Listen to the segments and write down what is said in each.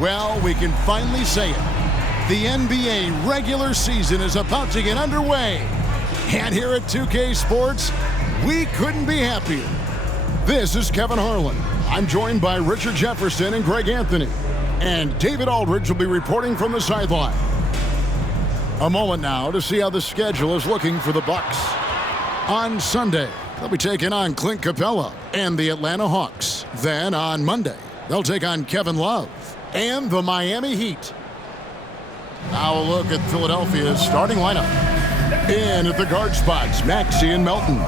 Well, we can finally say it. The NBA regular season is about to get underway. And here at 2K Sports, we couldn't be happier. This is Kevin Harlan. I'm joined by Richard Jefferson and Greg Anthony. And David Aldridge will be reporting from the sideline. A moment now to see how the schedule is looking for the Bucks. On Sunday, they'll be taking on Clint Capella and the Atlanta Hawks. Then on Monday, they'll take on Kevin Love and the Miami Heat. Now a look at Philadelphia's starting lineup. In at the guard spots, Maxey and Melton.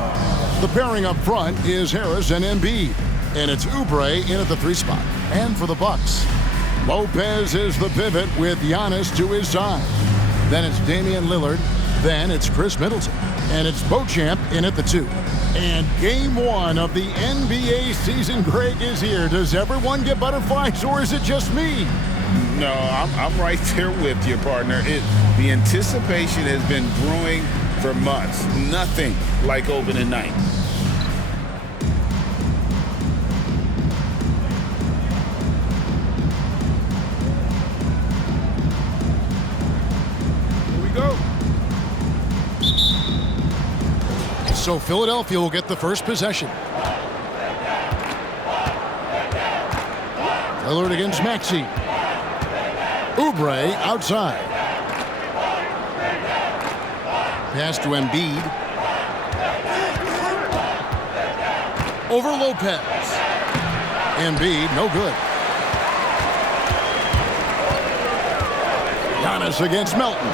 The pairing up front is Harris and Embiid. And it's Oubre in at the 3 spot. And for the Bucks, Lopez is the pivot with Giannis to his side. Then it's Damian Lillard. Then it's Chris Middleton. And it's Beauchamp in at the 2. And game 1 of the NBA season, Greg, is here. Does everyone get butterflies, or is it just me? No, I'm right there with you, partner. The anticipation has been brewing for months. Nothing like opening night. So Philadelphia will get the first possession. Lillard against Maxey. Oubre outside. Pass to Embiid. Over Lopez. Embiid, no good. Giannis against Melton.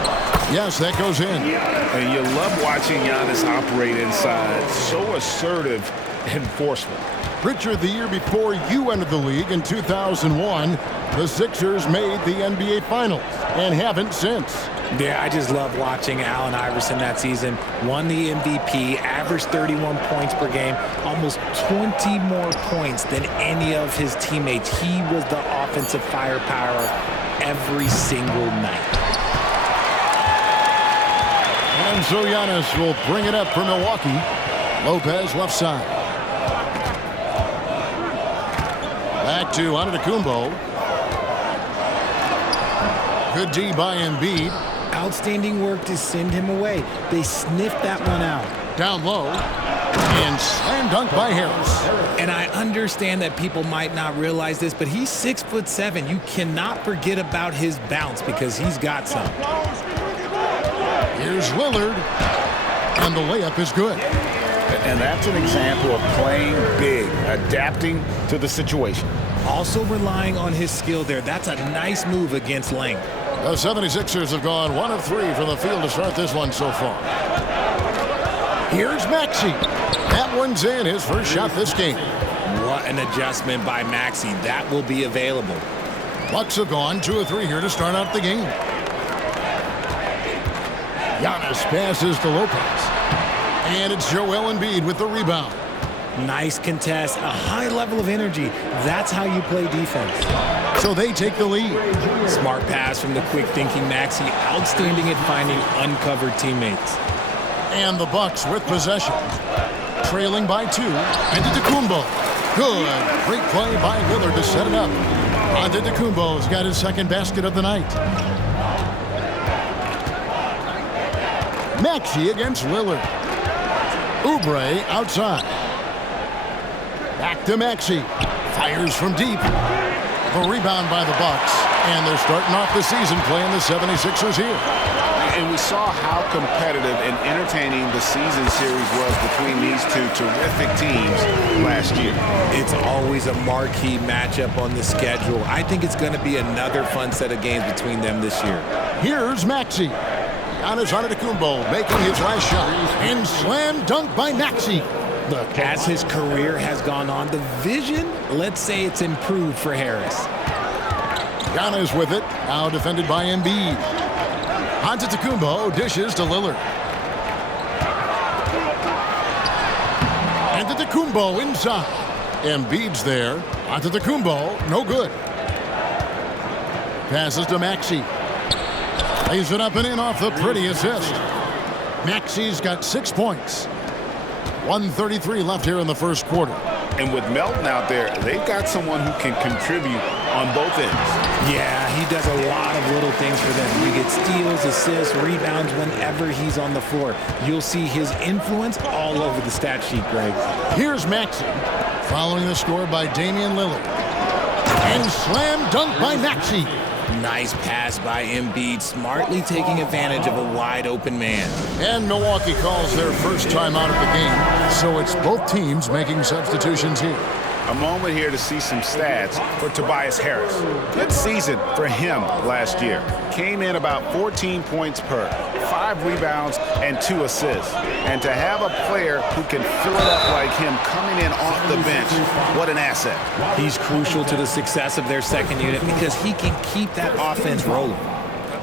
Yes, that goes in. And you love watching Giannis operate inside. So assertive and forceful. Richard, the year before you entered the league in 2001, the Sixers made the NBA Finals and haven't since. Yeah, I just love watching Allen Iverson that season. Won the MVP, averaged 31 points per game, almost 20 more points than any of his teammates. He was the offensive firepower every single night. And so Giannis will bring it up for Milwaukee. Lopez left side. Back to Antetokounmpo. Good D by Embiid. Outstanding work to send him away. They sniffed that one out. Down low. And slam dunk by Harris. And I understand that people might not realize this, but he's 6'7". You cannot forget about his bounce because he's got some. Here's Lillard. And the layup is good. And that's an example of playing big, adapting to the situation. Also relying on his skill there. That's a nice move against length. The 76ers have gone 1 of 3 from the field to start this one so far. Here's Maxey. That one's in, his first shot this game. What an adjustment by Maxey. That will be available. Bucks have gone 2 of 3 here to start out the game. Giannis passes to Lopez. And it's Joel Embiid with the rebound. Nice contest, a high level of energy. That's how you play defense. So they take the lead. Smart pass from the quick-thinking Maxey. Outstanding at finding uncovered teammates. And the Bucks with possession. Trailing by 2. Antetokounmpo. Good. Great play by Lillard to set it up. Antetokounmpo's got his second basket of the night. Maxey against Lillard. Oubre outside. Back to Maxey. Fires from deep. The rebound by the Bucks. And they're starting off the season playing the 76ers here. And we saw how competitive and entertaining the season series was between these two terrific teams last year. It's always a marquee matchup on the schedule. I think it's going to be another fun set of games between them this year. Here's Maxey. Giannis Antetokounmpo making his last shot. And slam dunk by Maxey. Look, as his career has gone on, the vision, let's say it's improved for Harris. Giannis with it. Now defended by Embiid. Antetokounmpo dishes to Lillard. Antetokounmpo inside. Embiid's there. Antetokounmpo, no good. Passes to Maxey. Lays it up and in off the pretty assist. Maxey's got 6 points. 1:33 left here in the first quarter. And with Melton out there, they've got someone who can contribute on both ends. Yeah, he does a lot of little things for them. You get steals, assists, rebounds whenever he's on the floor. You'll see his influence all over the stat sheet, Greg. Here's Maxey, following the score by Damian Lillard. And slam dunk by Maxey. Nice pass by Embiid, smartly taking advantage of a wide-open man. And Milwaukee calls their first time out of the game, so it's both teams making substitutions here. A moment here to see some stats for Tobias Harris. Good season for him last year. Came in about 14 points per, 5 rebounds, and 2 assists. And to have a player who can fill it up like him coming in off the bench, what an asset. He's crucial to the success of their second unit because he can keep that offense rolling.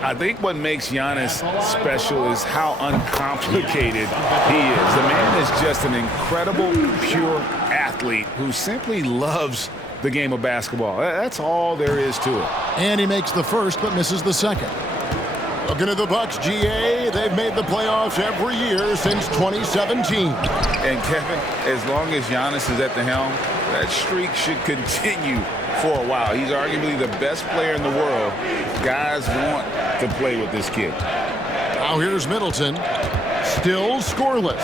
I think what makes Giannis special is how uncomplicated he is. The man is just an incredible, pure athlete who simply loves the game of basketball. That's all there is to it. And he makes the first but misses the second. Looking at the Bucks, GA, they've made the playoffs every year since 2017. And Kevin, as long as Giannis is at the helm, that streak should continue for a while. He's arguably the best player in the world. Guys want to play with this kid. Now here's Middleton, still scoreless.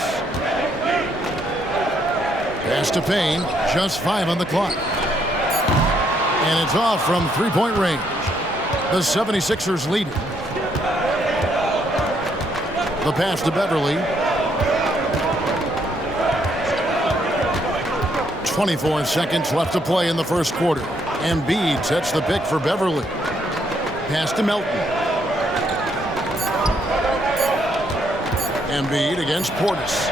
Pass to Payne, just 5 on the clock. And it's off from three-point range. The 76ers lead. The pass to Beverly. 24 seconds left to play in the first quarter. Embiid sets the pick for Beverly. Pass to Melton. Embiid against Portis.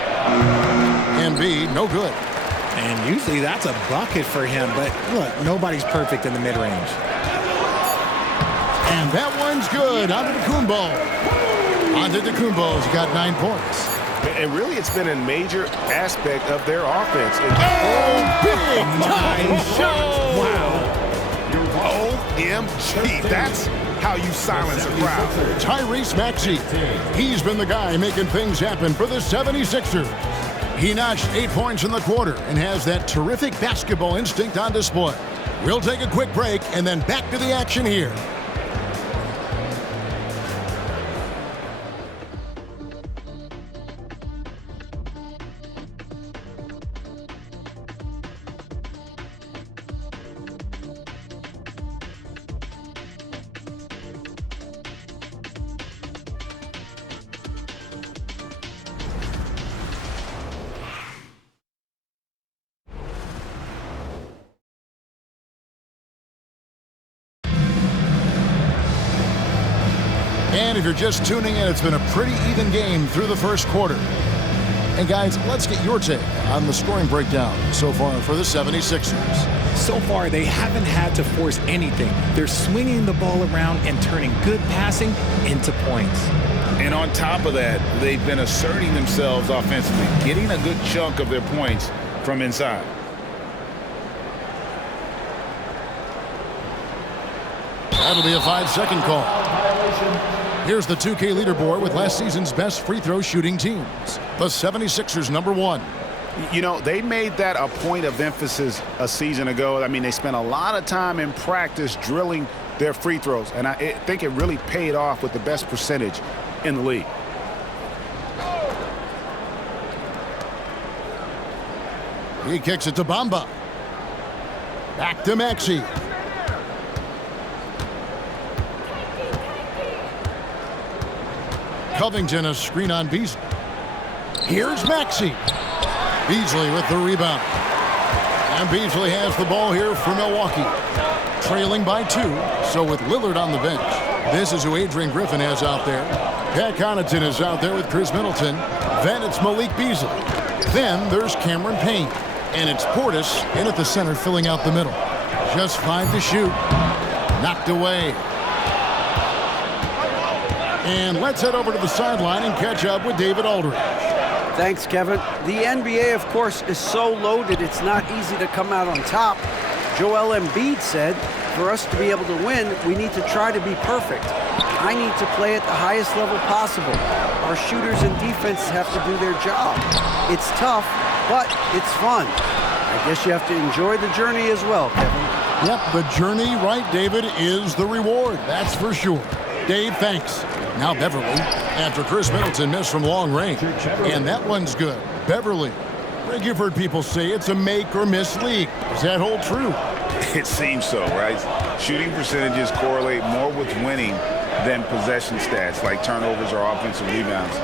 Embiid, no good. And usually that's a bucket for him, but look, nobody's perfect in the mid-range. And that one's good. Antetokounmpo. Antetokounmpo's got 9 points. And really, it's been a major aspect of their offense. Big time shot! Wow. OMG, that's how you silence a crowd. Tyrese Maxey. He's been the guy making things happen for the 76ers. He notched 8 points in the quarter and has that terrific basketball instinct on display. We'll take a quick break and then back to the action here. And if you're just tuning in, it's been a pretty even game through the first quarter. And guys, let's get your take on the scoring breakdown so far for the 76ers. So far, they haven't had to force anything. They're swinging the ball around and turning good passing into points. And on top of that, they've been asserting themselves offensively, getting a good chunk of their points from inside. That'll be a 5-second call. Here's the 2K leaderboard with last season's best free throw shooting teams. The 76ers #1. You know, they made that a point of emphasis a season ago. I mean, they spent a lot of time in practice drilling their free throws, and I think it really paid off with the best percentage in the league. He kicks it to Bamba. Back to Maxey. Covington, a screen on Beasley. Here's Maxey. Beasley with the rebound. And Beasley has the ball here for Milwaukee. Trailing by 2, so with Lillard on the bench. This is who Adrian Griffin has out there. Pat Connaughton is out there with Chris Middleton. Then it's Malik Beasley. Then there's Cameron Payne. And it's Portis in at the center filling out the middle. Just 5 to shoot. Knocked away. And let's head over to the sideline and catch up with David Aldridge. Thanks, Kevin. The NBA, of course, is so loaded it's not easy to come out on top. Joel Embiid said, for us to be able to win, we need to try to be perfect. I need to play at the highest level possible. Our shooters and defense have to do their job. It's tough, but it's fun. I guess you have to enjoy the journey as well, Kevin. Yep, the journey, right, David, is the reward. That's for sure. Dave, thanks. Now Beverly, after Chris Middleton missed from long range. And that one's good. Beverly. Greg, you've heard people say it's a make-or-miss league. Does that hold true? It seems so, right? Shooting percentages correlate more with winning than possession stats like turnovers or offensive rebounds.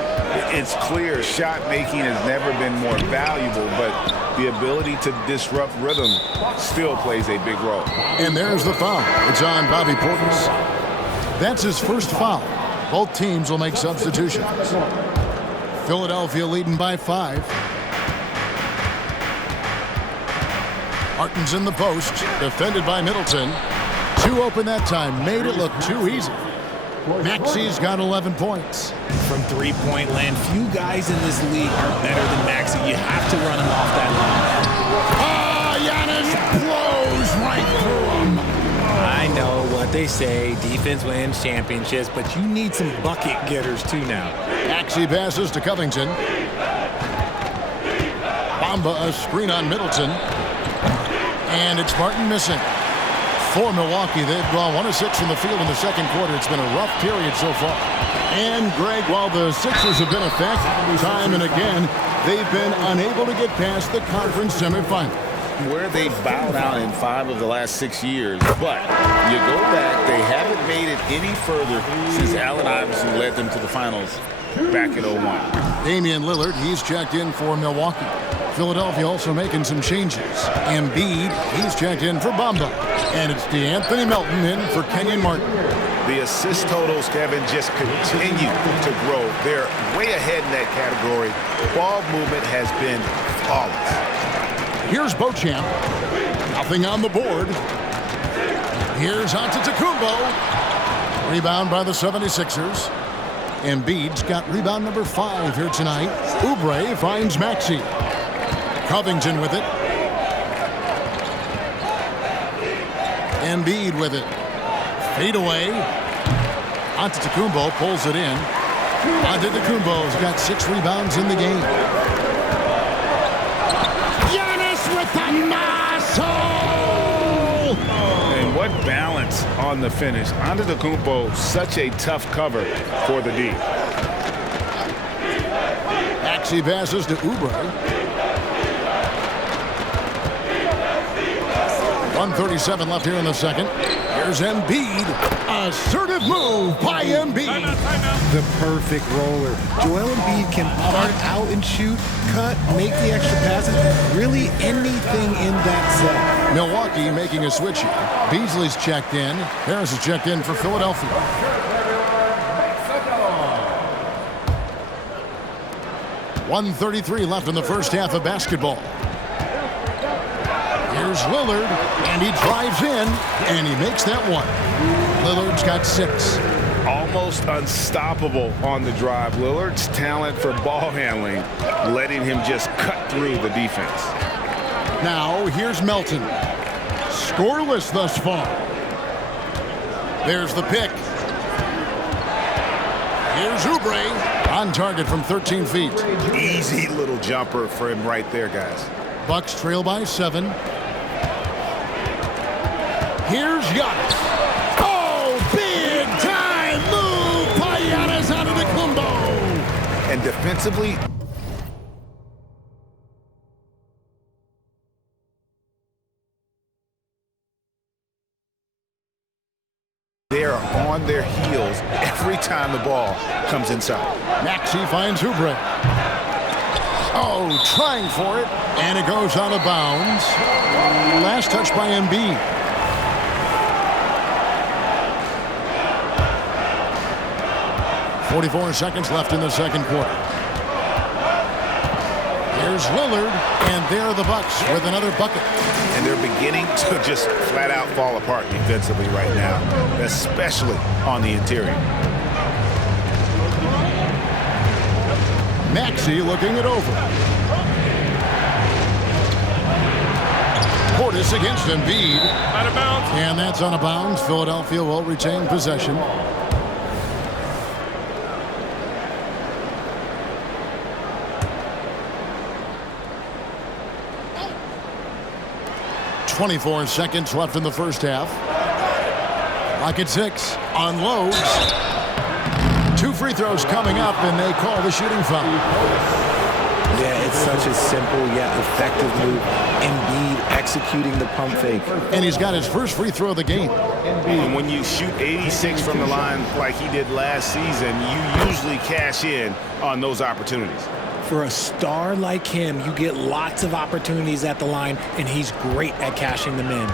It's clear shot making has never been more valuable, but the ability to disrupt rhythm still plays a big role. And there's the foul. It's on Bobby Portis. That's his first foul. Both teams will make substitutions. Philadelphia leading by 5. Martin's in the post, defended by Middleton. 2 open that time, made it look too easy. Maxi's got 11 points. From three-point land, few guys in this league are better than Maxey. You have to run him off that line. Giannis blows right through him. I know what they say, defense wins championships, but you need some bucket getters too now. Maxey passes to Covington. Bamba a screen on Middleton. And it's Martin missing. For Milwaukee, they've gone 1 of 6 from the field in the second quarter. It's been a rough period so far. And, Greg, while the Sixers have been effective time and again, they've been unable to get past the conference semifinal. Where they bowed out in 5 of the last 6 years, but you go back, they haven't made it any further since Allen Iverson led them to the finals back in 01. Damian Lillard, he's checked in for Milwaukee. Philadelphia also making some changes. Embiid, he's checked in for Bamba. And it's DeAnthony Melton in for Kenyon Martin. The assist totals, Kevin, just continue to grow. They're way ahead in that category. Ball movement has been flawless. Here's Beauchamp. Nothing on the board. Here's Antetokounmpo. Rebound by the 76ers. Embiid's got rebound number 5 here tonight. Oubre finds Maxey. Covington with it. Embiid with it. Fade away. Antetokounmpo pulls it in. Antetokounmpo's got 6 rebounds in the game. Giannis with the muscle! And what balance on the finish. Antetokounmpo, such a tough cover for the D. Maxey passes to Oubre. 1:37 left here in the second. Here's Embiid. Assertive move by Embiid. The perfect roller. Joel Embiid can part out and shoot, cut, make the extra passes, really anything in that set. Milwaukee making a switch here. Beasley's checked in. Harris is checked in for Philadelphia. .133 left in the first half of basketball. Here's Lillard, and he drives in, and he makes that one. Lillard's got 6. Almost unstoppable on the drive. Lillard's talent for ball handling, letting him just cut through the defense. Now, here's Melton. Scoreless thus far. There's the pick. Here's Oubre. On target from 13 feet. Easy little jumper for him right there, guys. Bucks trail by 7. Here's Giannis. Oh, big time move by Giannis out of the combo. And defensively, they're on their heels every time the ball comes inside. Maxey finds Oubre. Oh, trying for it, and it goes out of bounds. Last touch by Embiid. .44 seconds left in the second quarter. Here's Lillard, and there are the Bucks with another bucket. And they're beginning to just flat out fall apart defensively right now, especially on the interior. Maxey looking it over. Portis against Embiid. Out of bounds. And that's out of bounds. Philadelphia will retain possession. 24 seconds left in the first half. Clock at 6. Unloads. 2 free throws coming up, and they call the shooting foul. Yeah, it's such a simple yet effective move. Embiid executing the pump fake. And he's got his first free throw of the game. And when you shoot 86 from the line like he did last season, you usually cash in on those opportunities. For a star like him, you get lots of opportunities at the line, and he's great at cashing them in.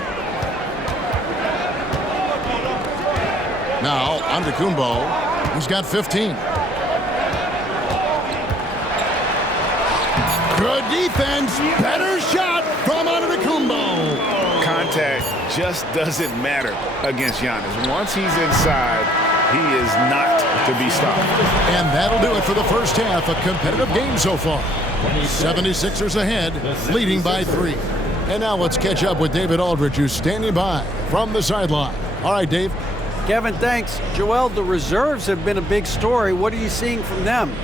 Now, Antetokounmpo, who's got 15. Good defense. Better shot from Antetokounmpo. Contact just doesn't matter against Giannis. Once he's inside, he is not to be stopped. And that'll do it for the first half. A competitive game so far. 76ers ahead, leading by 3. And now let's catch up with David Aldridge, who's standing by from the sideline. All right, Dave. Kevin, thanks. Joel, the reserves have been a big story. What are you seeing from them?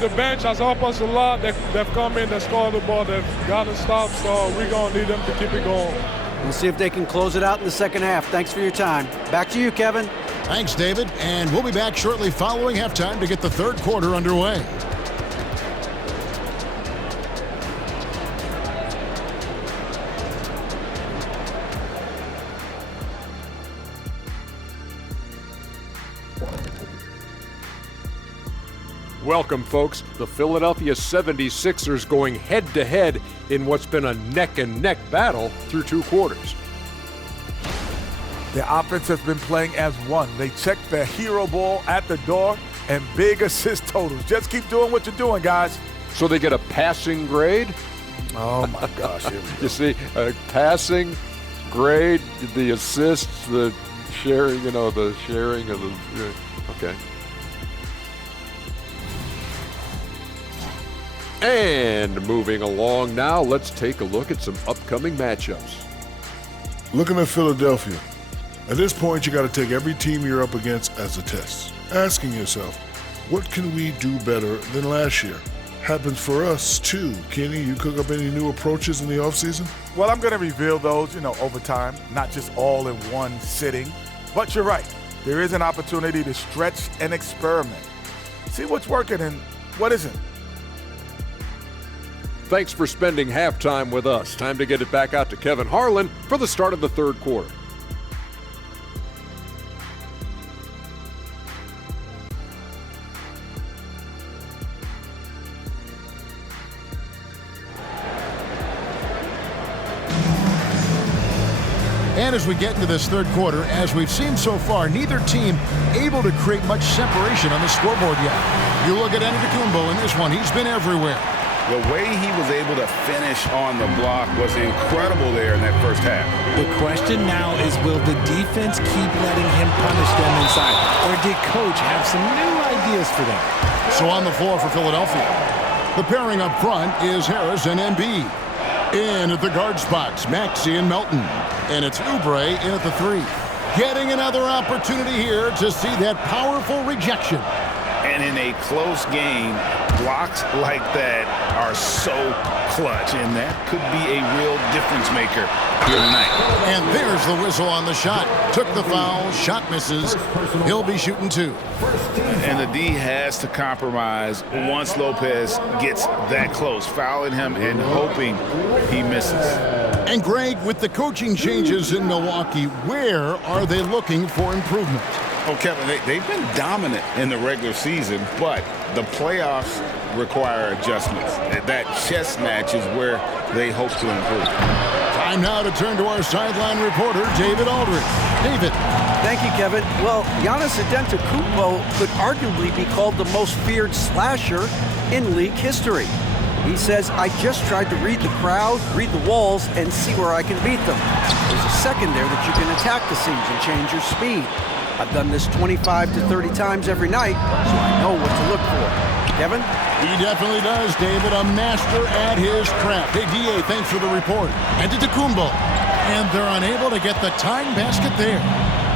The bench has helped us a lot. They've come in, they've scored the ball, they've got to stop, so we're going to need them to keep it going. We'll see if they can close it out in the second half. Thanks for your time. Back to you, Kevin. Thanks, David. And we'll be back shortly following halftime to get the third quarter underway. Welcome, folks. The Philadelphia 76ers going head-to-head in what's been a neck-and-neck battle through 2 quarters. The offense has been playing as one. They checked the hero ball at the door and big assist totals. Just keep doing what you're doing, guys. So they get a passing grade? Oh, my gosh. Here we go. You see, a passing grade, the assists, the sharing, the sharing of the... Okay. And moving along now, let's take a look at some upcoming matchups. Looking at Philadelphia, at this point you got to take every team you're up against as a test. Asking yourself, what can we do better than last year? Happens for us too. Kenny, you cook up any new approaches in the offseason? Well, I'm going to reveal those, over time, not just all in one sitting. But you're right. There is an opportunity to stretch and experiment. See what's working and what isn't. Thanks for spending halftime with us. Time to get it back out to Kevin Harlan for the start of the third quarter. And as we get into this third quarter, as we've seen so far, neither team able to create much separation on the scoreboard yet. You look at Antetokounmpo in this one, he's been everywhere. The way he was able to finish on the block was incredible there in that first half. The question now is, will the defense keep letting him punish them inside? Or did Coach have some new ideas for them? So on the floor for Philadelphia, the pairing up front is Harris and Embiid. In at the guard spots, Maxey and Melton. And it's Oubre in at the 3. Getting another opportunity here to see that powerful rejection. And in a close game, blocks like that are so clutch, and that could be a real difference maker here tonight. And there's the whistle on the shot. Took the foul, shot misses. He'll be shooting 2. And the D has to compromise once Lopez gets that close, fouling him and hoping he misses. And Greg, with the coaching changes in Milwaukee, where are they looking for improvement? Oh, Kevin, they've been dominant in the regular season, but the playoffs require adjustments. That chess match is where they hope to improve. Time now to turn to our sideline reporter, David Aldridge. David. Thank you, Kevin. Well, Giannis Antetokounmpo could arguably be called the most feared slasher in league history. He says, I just tried to read the crowd, read the walls, and see where I can beat them. There's a second there that you can attack the seams and change your speed. I've done this 25 to 30 times every night, so I know what to look for. Kevin? He definitely does, David. A master at his craft. Hey, D.A., thanks for the report. Antetokounmpo. And they're unable to get the tying basket there.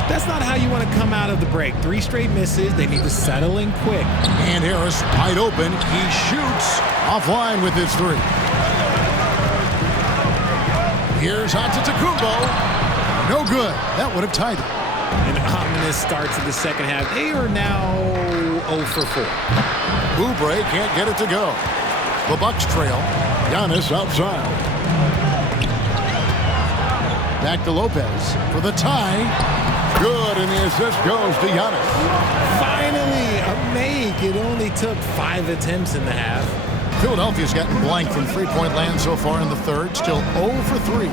That's not how you want to come out of the break. 3 straight misses. They need to settle in quick. And Harris wide open. He shoots offline with his 3. Here's Antetokounmpo. No good. That would have tied it. An ominous start to the second half. They are now 0 for 4. Oubre can't get it to go. The Bucks trail. Giannis outside. Back to Lopez for the tie. Good, and the assist goes to Giannis. Finally, a make. It only took 5 attempts in the half. Philadelphia's gotten blank from three-point land so far in the third. Still 0 for 3.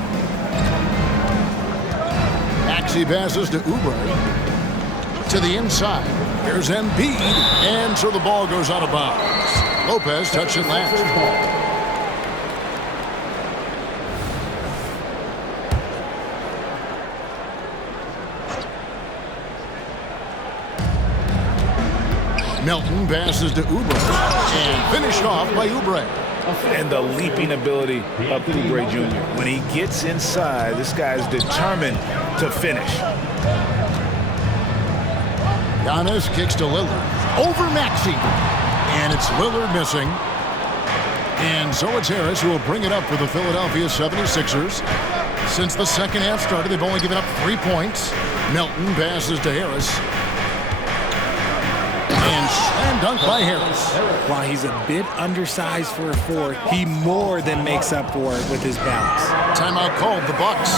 Maxey passes to Oubre. To the inside. Here's Embiid. And so the ball goes out of bounds. Lopez touched it last. Melton passes to Oubre. And finished off by Oubre. And the leaping ability of Oubre Jr. When he gets inside, this guy's determined to finish. Giannis kicks to Lillard. Over Maxey. And it's Lillard missing. And so it's Harris who will bring it up for the Philadelphia 76ers. Since the second half started, they've only given up 3 points. Melton passes to Harris. And slam dunk by Harris. While he's a bit undersized for a 4, he more than makes up for it with his bounce. Timeout called the Bucks.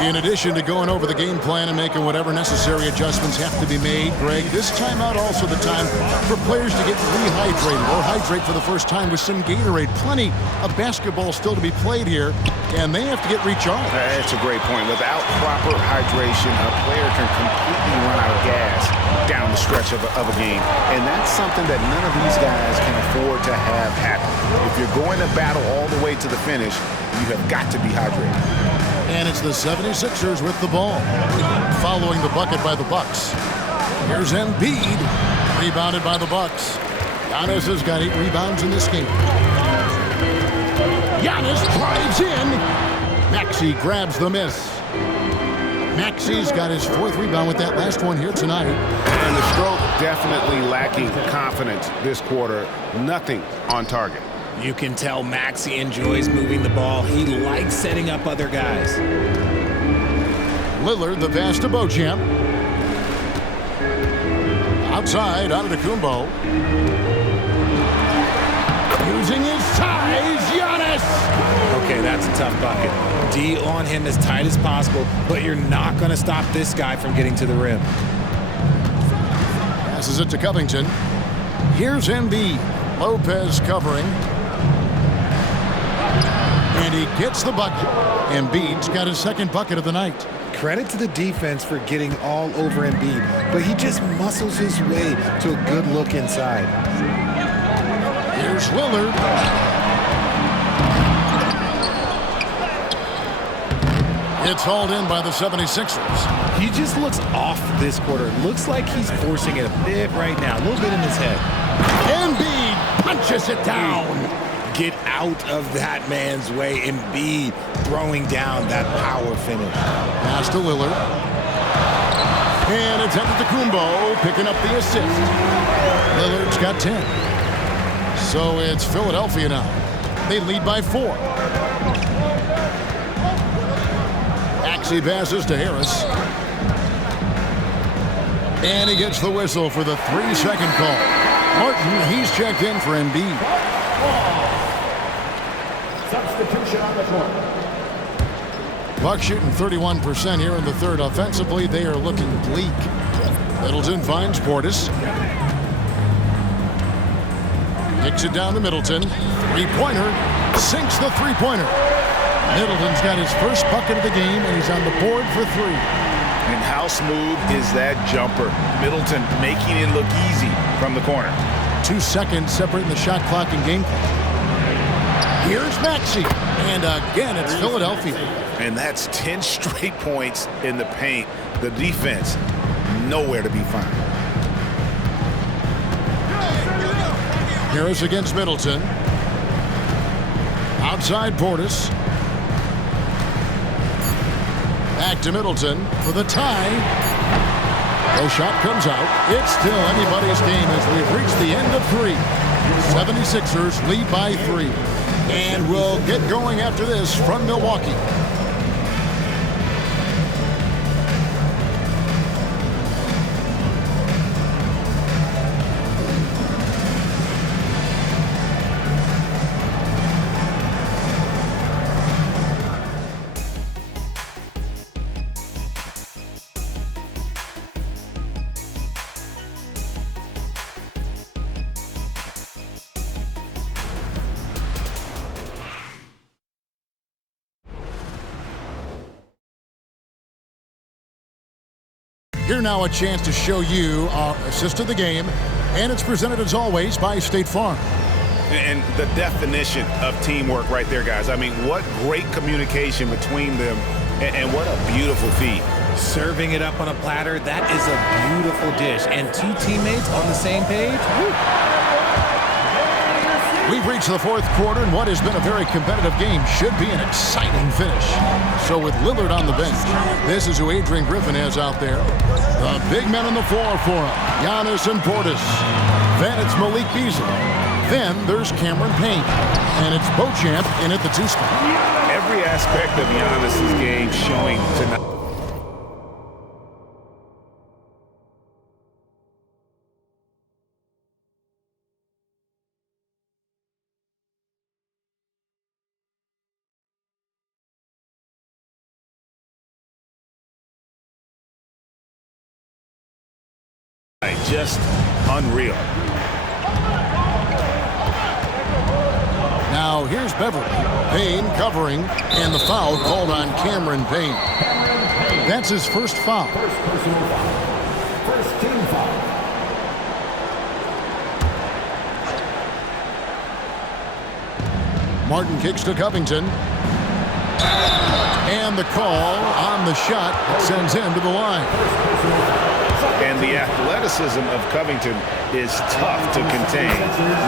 In addition to going over the game plan and making whatever necessary adjustments have to be made, Greg, this timeout also the time for players to get rehydrated or hydrate for the first time with some Gatorade. Plenty of basketball still to be played here, and they have to get recharged. That's a great point. Without proper hydration, a player can completely run out of gas down the stretch of a game. And that's something that none of these guys can afford to have happen. If you're going to battle all the way to the finish, you have got to be hydrated. And it's the 76ers with the ball, following the bucket by the Bucks. Here's Embiid, rebounded by the Bucks. Giannis has got 8 rebounds in this game. Giannis drives in. Maxey grabs the miss. Maxey's got his 4th rebound with that last one here tonight. And the stroke definitely lacking confidence this quarter. Nothing on target. You can tell Maxey enjoys moving the ball. He likes setting up other guys. Lillard, the pass to Beauchamp. Outside, Antetokounmpo. Using his size, Giannis! Okay, that's a tough bucket. D on him as tight as possible, but you're not going to stop this guy from getting to the rim. Passes it to Covington. Here's Embiid. Lopez covering. And he gets the bucket. Embiid's got his 2nd bucket of the night. Credit to the defense for getting all over Embiid, but he just muscles his way to a good look inside. Here's Lillard. It's hauled in by the 76ers. He just looks off this quarter. Looks like he's forcing it a bit right now, a little bit in his head. Embiid punches it down. Get out of that man's way. Embiid throwing down that power finish. Pass to Lillard. And it's Antetokounmpo picking up the assist. Lillard's got 10. So it's Philadelphia now. They lead by 4. Maxey passes to Harris. And he gets the whistle for the 3-second call. Martin, he's checked in for Embiid. Substitution on the court. Bucks shooting 31% here in the third. Offensively, they are looking bleak. Middleton finds Portis. Kicks it down to Middleton. 3-pointer. Sinks the 3-pointer. Middleton's got his first bucket of the game, and he's on the board for 3. And how smooth is that jumper? Middleton making it look easy from the corner. 2 seconds separating the shot clock and game clock. Here's Maxey. And again, it's Philadelphia. And that's 10 straight points in the paint. The defense, nowhere to be found. Harris against Middleton. Outside Portis. Back to Middleton for the tie. The shot comes out. It's still anybody's game as we've reached the end of 3. 76ers lead by 3. And we'll get going after this from Milwaukee. Here now a chance to show you our assist of the game, and it's presented as always by State Farm. And the definition of teamwork right there, guys. I mean, what great communication between them, and what a beautiful feed. Serving it up on a platter, that is a beautiful dish. And two teammates on the same page. Woo. We've reached the fourth quarter, and what has been a very competitive game should be an exciting finish. So with Lillard on the bench, this is who Adrian Griffin has out there. The big men on the floor for him, Giannis and Portis. Then it's Malik Beasley. Then there's Cameron Payne. And it's Beauchamp in at the 2 spot. Every aspect of Giannis's game showing tonight. Just unreal. Now here's Beverly. Payne covering, and the foul called on Cameron Payne. That's his first foul. First personal foul. First team foul. Martin kicks to Covington. And the call on the shot that sends him to the line. And the athleticism of Covington is tough to contain,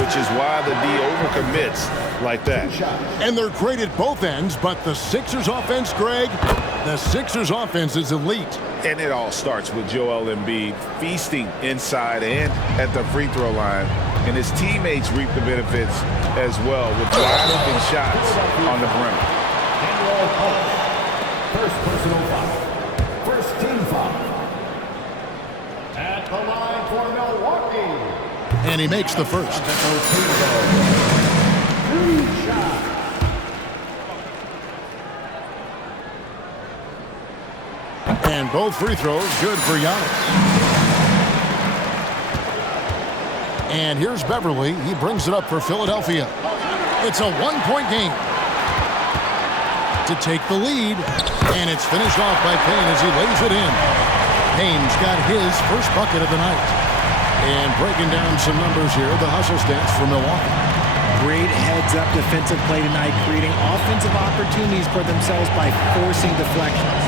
which is why the D overcommits like that. And they're great at both ends, but the Sixers offense, Greg, the Sixers offense is elite. And it all starts with Joel Embiid feasting inside and at the free throw line. And his teammates reap the benefits as well with wide open shots on the perimeter. First personal foul. First team foul. At the line for Milwaukee. And he makes the first. And both free throws good for Giannis. And here's Beverly. He brings it up for Philadelphia. It's a one-point game to take the lead. And it's finished off by Payne as he lays it in. Payne's got his first bucket of the night. And breaking down some numbers here, the hustle stats for Milwaukee. Great heads-up defensive play tonight, creating offensive opportunities for themselves by forcing deflections.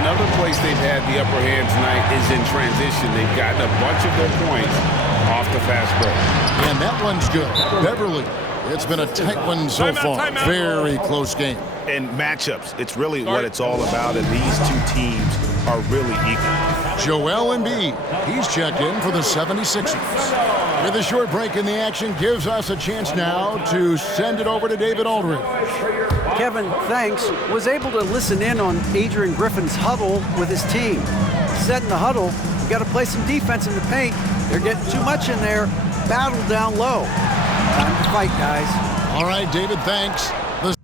Another place they've had the upper hand tonight is in transition. They've gotten a bunch of their points off the fast break. And that one's good. Beverly, it's been a tight one so far. Very close game. And matchups, it's really what it's all about, and these two teams are really equal. Joel Embiid, he's checked in for the 76ers. With a short break in the action, gives us a chance now to send it over to David Aldridge. Kevin, thanks, was able to listen in on Adrian Griffin's huddle with his team. Said in the huddle, we got to play some defense in the paint. They're getting too much in there. Battle down low. Time to fight, guys. All right, David, thanks. The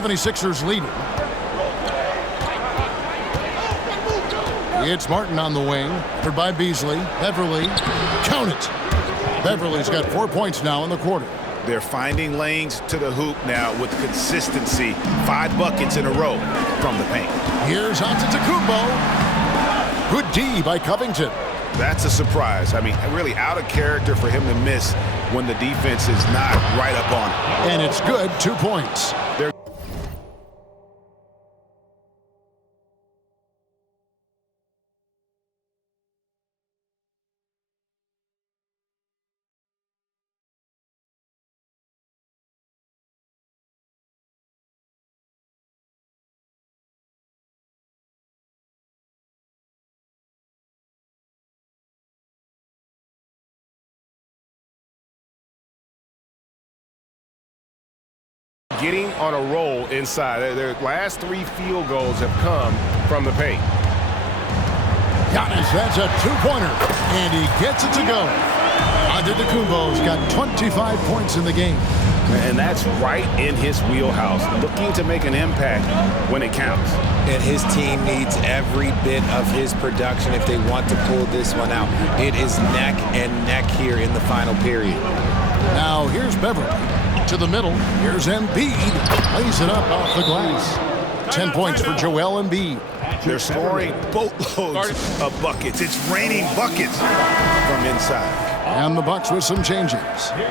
76ers leading. It's Martin on the wing, covered by Beasley. Beverly, count it. Beverly's got 4 points now in the quarter. They're finding lanes to the hoop now with consistency. 5 buckets in a row from the paint. Here's Antetokounmpo. Good D by Covington. That's a surprise. I mean, really out of character for him to miss when the defense is not right up on him. And it's good, 2 points. Getting on a roll inside. Their last 3 field goals have come from the paint. Giannis, that's a 2-pointer, and he gets it to go. Antetokounmpo's got 25 points in the game. And that's right in his wheelhouse, looking to make an impact when it counts. And his team needs every bit of his production if they want to pull this one out. It is neck and neck here in the final period. Now here's Beverly. To the middle. Here's Embiid. Lays it up off the glass. 10 points for Joel Embiid. They're scoring boatloads of buckets. It's raining buckets from inside. And the Bucks with some changes.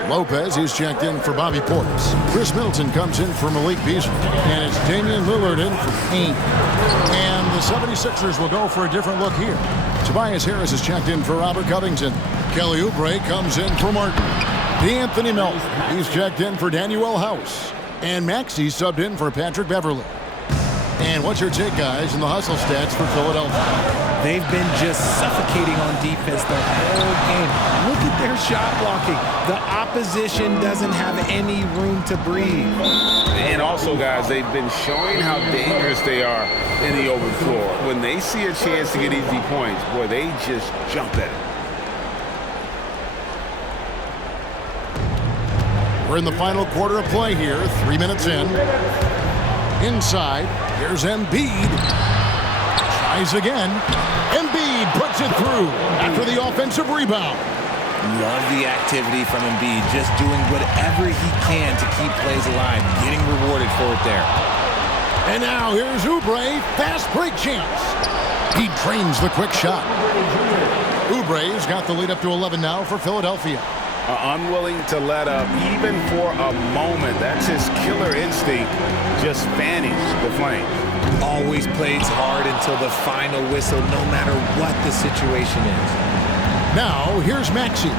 Lopez, he's checked in for Bobby Portis. Chris Middleton comes in for Malik Beasley. And it's Damian Lillard in for Payne. And the 76ers will go for a different look here. Tobias Harris is checked in for Robert Covington. Kelly Oubre comes in for Martin. D'Anthony Melton, he's checked in for Danuel House. And Maxey subbed in for Patrick Beverley. And what's your take, guys, in the hustle stats for Philadelphia? They've been just suffocating on defense the whole game. Look at their shot blocking. The opposition doesn't have any room to breathe. And also, guys, they've been showing how dangerous they are in the open floor. When they see a chance to get easy points, boy, they just jump at it. We're in the final quarter of play here, 3 minutes in. Inside, here's Embiid. Tries again. Embiid puts it through after the offensive rebound. Love the activity from Embiid, just doing whatever he can to keep plays alive, getting rewarded for it there. And now here's Oubre, fast break chance. He drains the quick shot. Oubre's got the lead up to 11 now for Philadelphia. Unwilling to let up even for a moment. That's his killer instinct, just fanning the flame. Always plays hard until the final whistle, no matter what the situation is. Now, here's Maxey.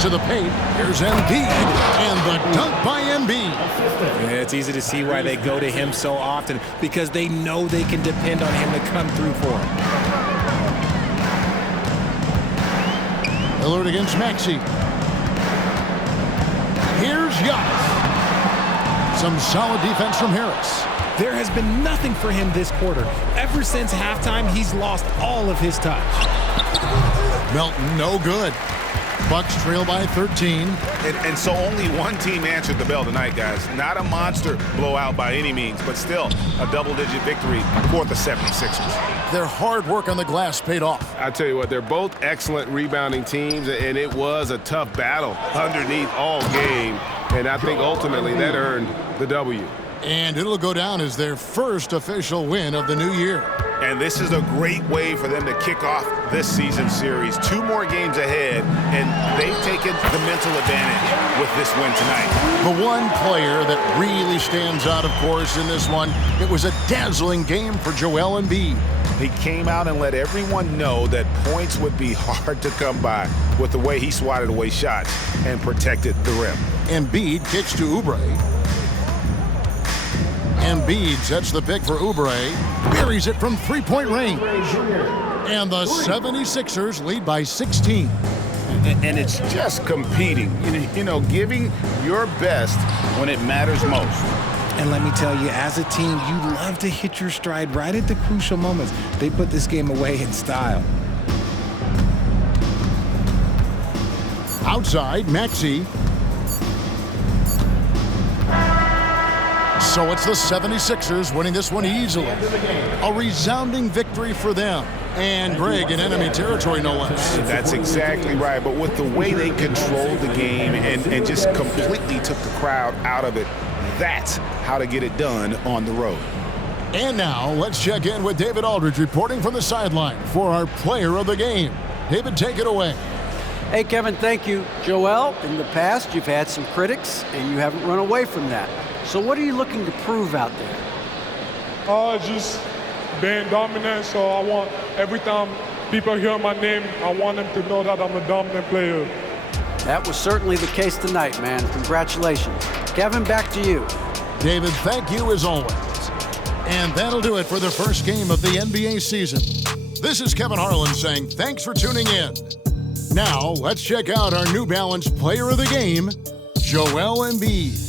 To the paint, here's Embiid, and the dunk by Embiid. Yeah, it's easy to see why they go to him so often, because they know they can depend on him to come through for them. Lillard against Maxey. Here's Giannis. Some solid defense from Harris. There has been nothing for him this quarter. Ever since halftime, he's lost all of his touch. Melton, no good. Bucks trail by 13. And so only one team answered the bell tonight, guys. Not a monster blowout by any means, but still a double-digit victory for the 76ers. Their hard work on the glass paid off. I tell you what, they're both excellent rebounding teams, and it was a tough battle underneath all game. And I think ultimately that earned the W. And it'll go down as their first official win of the new year. And this is a great way for them to kick off this season series. 2 more games ahead, and they've taken the mental advantage with this win tonight. The one player that really stands out, of course, in this one, it was a dazzling game for Joel Embiid. He came out and let everyone know that points would be hard to come by with the way he swatted away shots and protected the rim. Embiid kicks to Oubre. Embiid sets the pick for Oubre, buries it from three-point range. And the 76ers lead by 16. And it's just competing, you know, giving your best when it matters most. And let me tell you, as a team, you love to hit your stride right at the crucial moments. They put this game away in style. Outside, Maxey. So it's the 76ers winning this one easily. A resounding victory for them. And Greg in enemy territory, no less. That's exactly right. But with the way they controlled the game and just completely took the crowd out of it, that's how to get it done on the road. And now let's check in with David Aldridge reporting from the sideline for our player of the game. David, take it away. Hey, Kevin, thank you. Joel, in the past, you've had some critics, and you haven't run away from that. So what are you looking to prove out there? Just being dominant, so I want every time people hear my name, I want them to know that I'm a dominant player. That was certainly the case tonight, man. Congratulations. Kevin, back to you. David, thank you as always. And that'll do it for the first game of the NBA season. This is Kevin Harlan saying thanks for tuning in. Now, let's check out our New Balance player of the game, Joel Embiid.